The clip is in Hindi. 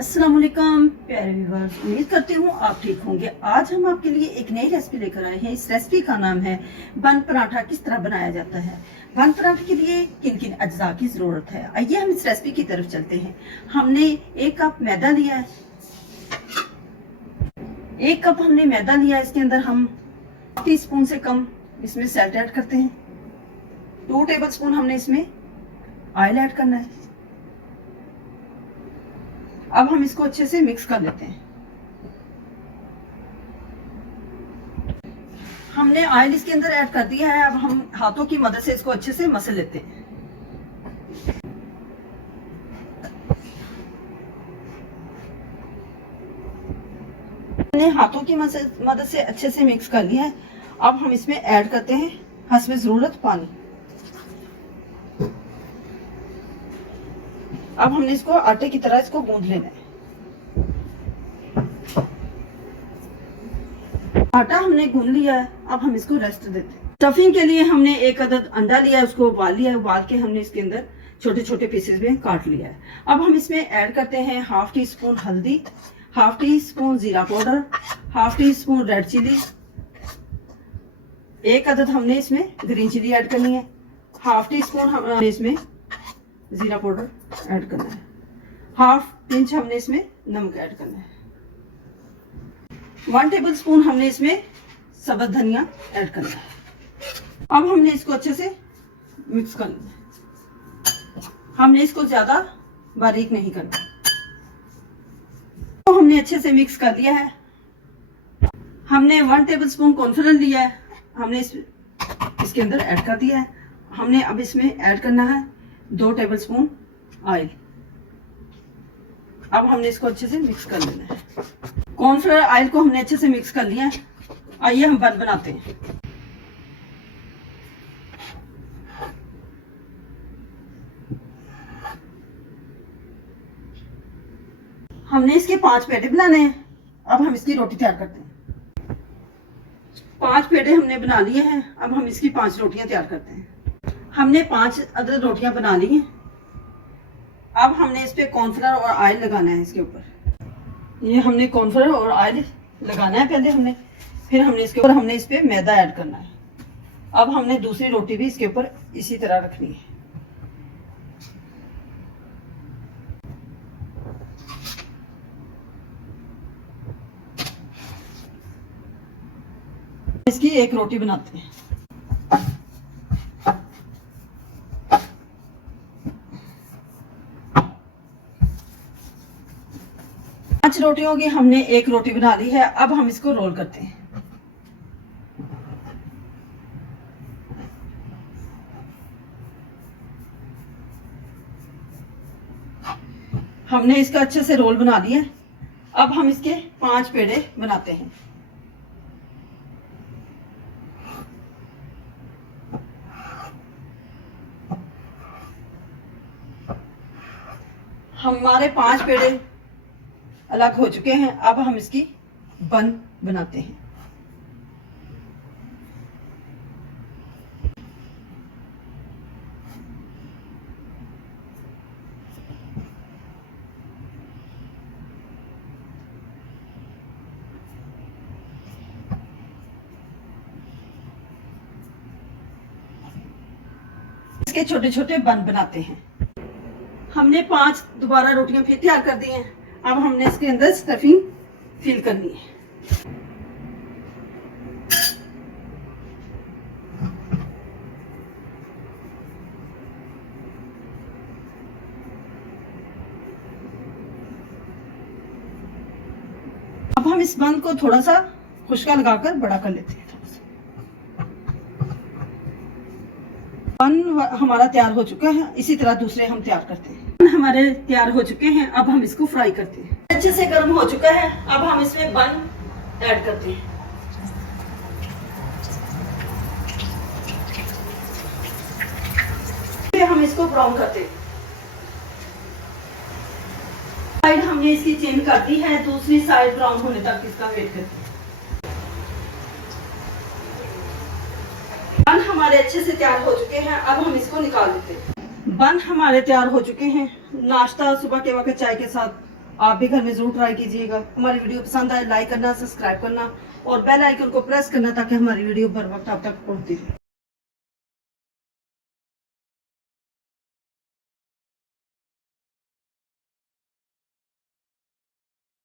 अस्सलाम वालेकुम प्यारे व्यूअर्स, उम्मीद करती हूँ आप ठीक होंगे। आज हम आपके लिए एक नई रेसिपी लेकर आए हैं। इस रेसिपी का नाम है बन पराठा। किस तरह बनाया जाता है, बन पराठे के लिए किन किन अज्जा की जरूरत है, आइए हम इस रेसिपी की तरफ चलते हैं। हमने 1 कप मैदा लिया है। 1 कप हमने मैदा लिया है। इसके अंदर हम टीस्पून से कम इसमें सॉल्ट ऐड करते हैं। 2 टेबल स्पून हमने इसमें ऑयल ऐड करना है। अब हम इसको अच्छे से मिक्स कर लेते हैं। हमने ऑयल इसके अंदर ऐड कर दिया है। अब हम हाथों की मदद से इसको अच्छे से मसल लेते हैं। हमने हाथों की मदद से अच्छे से मिक्स कर लिया है। अब हम इसमें ऐड करते हैं हस्बे जरूरत पानी। अब हमने इसको आटे की तरह इसको गूंद लेना है। आटा हमने गूंद लिया है। अब हम इसको रेस्ट देते हैं। स्टफिंग के लिए हमने 1 अदद अंडा लिया है, उसको उबाल लिया है। उबाल के हमने इसके अंदर छोटे छोटे पीसेस में काट लिया है। अब हम इसमें ऐड करते हैं 1/2 टी स्पून हल्दी, 1/2 टी स्पून जीरा powder, 1/2 teaspoon red chili, 1 अदद हमने इसमें ग्रीन चिली ऐड करनी है। 1/2 टी स्पून हमने इसमें जीरा पाउडर ऐड करना है। 1/2 पिंच हमने इसमें नमक ऐड करना है। 1 टेबल स्पून हमने इसमें सब्ज़ धनिया ऐड करना है। अब हमने इसको अच्छे से मिक्स कर लेना है। हमने इसको ज्यादा बारीक नहीं करना। तो हमने अच्छे से मिक्स कर लिया है। हमने 1 टेबल स्पून कॉर्नफ्लोर लिया है, हमने इसके अंदर ऐड कर दिया है। हमने अब इसमें ऐड करना है 2 टेबल स्पून ऑयल। अब हमने इसको अच्छे से मिक्स कर लेना है। कॉर्नफ्लोर ऑयल को हमने अच्छे से मिक्स कर लिया है। आइए हम बन बनाते हैं। हमने इसके 5 पेड़े बनाने हैं। अब हम इसकी रोटी तैयार करते हैं। 5 पेड़े हमने बना लिए हैं। अब हम इसकी 5 रोटियां तैयार करते हैं। हमने 5 अदद रोटियां बना ली हैं। अब हमने इस पे कॉर्नफ्लोर और ऑयल लगाना है। इसके ऊपर ये हमने कॉर्नफ्लोर और ऑयल लगाना है पहले हमने, फिर हमने इसके ऊपर हमने इस पे मैदा ऐड करना है। अब हमने दूसरी रोटी भी इसके ऊपर इसी तरह रखनी है। इसकी एक रोटी बनाते हैं। पांच रोटियों की हमने एक रोटी बना ली है। अब हम इसको रोल करते हैं। हमने इसका अच्छे से रोल बना लिया। अब हम इसके 5 पेड़े बनाते हैं। हमारे 5 पेड़े अलग हो चुके हैं। अब हम इसकी बन बनाते हैं। इसके छोटे छोटे बन बनाते हैं। हमने 5 दोबारा रोटियां फिर तैयार कर दी हैं। अब हमने इसके अंदर स्टफिंग फिल करनी है। अब हम इस बन को थोड़ा सा खुशका लगाकर बड़ा कर लेते हैं। बन हमारा तैयार हो चुका है। इसी तरह दूसरे हम तैयार करते हैं। बन हमारे तैयार हो चुके हैं। अब हम इसको फ्राई करते हैं। अच्छे से गर्म हो चुका है। अब हम इसमें बन ऐड करते हैं। फिर हम इसको ब्राउन करते हैं। साइड हमने इसकी चेंज कर दी है। दूसरी साइड ब्राउन होने तक इसका वेट करते हैं। बन हमारे अच्छे से तैयार हो चुके हैं। अब हम इसको निकाल देते हैं। बन हमारे तैयार हो चुके हैं। नाश्ता सुबह के वक्त चाय के साथ आप भी घर में जरूर ट्राई कीजिएगा। हमारी वीडियो पसंद आए लाइक करना, सब्सक्राइब करना और बेल आइकन को प्रेस करना ताकि हमारी वीडियो बर वक्त आप तक पहुंचती रहे।